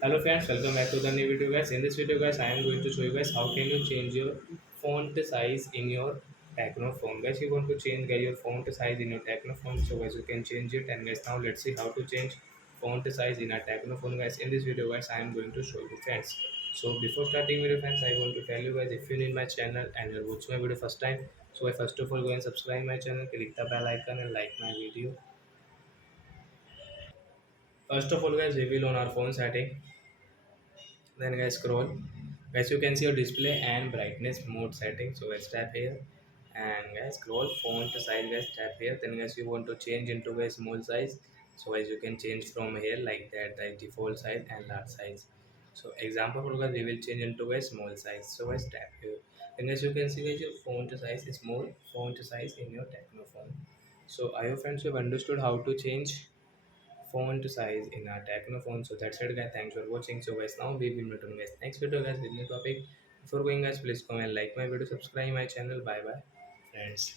Hello friends, welcome back to the new video guys. In this video guys, I am going to show you guys how can you change your font size in your Tecno phone. Guys, you want to change guys, your font size in your Tecno phone. So guys, you can change it. And guys, now let's see how to change font size in our Tecno phone guys. In this video guys, I am going to show you friends. So before starting video friends, I want to tell you guys if you need my channel and you're watching my video first time. So guys, first of all go and subscribe my channel, click the bell icon and like my video. First of all guys, we will on our phone setting. Then guys scroll. Guys you can see your display and brightness mode setting. So guys tap here and guys scroll font size guys tap here. Then guys you want to change into a small size. So guys you can change from here like that the default size and large size. So example for guys we will change into a small size. So guys tap here. Then guys you can see guys your font size is small font size in your Tecno phone. So I hope friends you have understood how to change font size in our Tecno phone. So that's it guys, thanks for watching. So guys, now we will meet on guys next video guys with new topic. Before going guys, please comment, like my video, subscribe my channel. Bye bye friends.